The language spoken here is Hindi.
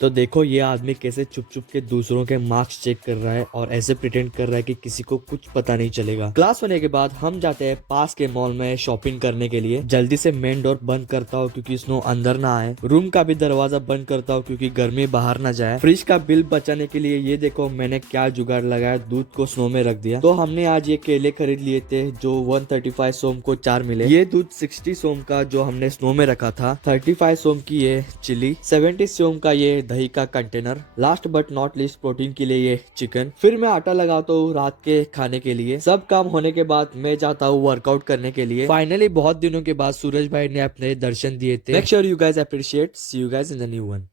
तो देखो ये आदमी कैसे चुप चुप के दूसरों के मार्क्स चेक कर रहा है और ऐसे प्रिटेंड कर रहा है कि किसी को कुछ पता नहीं चलेगा। क्लास होने के बाद हम जाते हैं पास के मॉल में शॉपिंग करने के लिए। जल्दी से मेन डोर बंद करता हूँ क्योंकि स्नो अंदर ना आए। रूम का भी दरवाजा बंद करता हूँ क्योंकि गर्मी बाहर ना जाए। फ्रिज का बिल बचाने के लिए ये देखो मैंने क्या जुगाड़ लगाया, दूध को स्नो में रख दिया। तो हमने आज ये केले खरीद लिए थे जो 135 सोम को 4 मिले। ये दूध 60 सोम का जो हमने स्नो में रखा था, 35 सोम की ये चिली, 70 सोम का ये दही का container, last but not least protein के लिए ये चिकन। फिर मैं आटा लगाता हूँ रात के खाने के लिए। सब काम होने के बाद मैं जाता हूँ वर्कआउट करने के लिए। फाइनली बहुत दिनों के बाद सूरज भाई ने अपने दर्शन दिए थे। Make sure you guys appreciate. C you guys in the new one.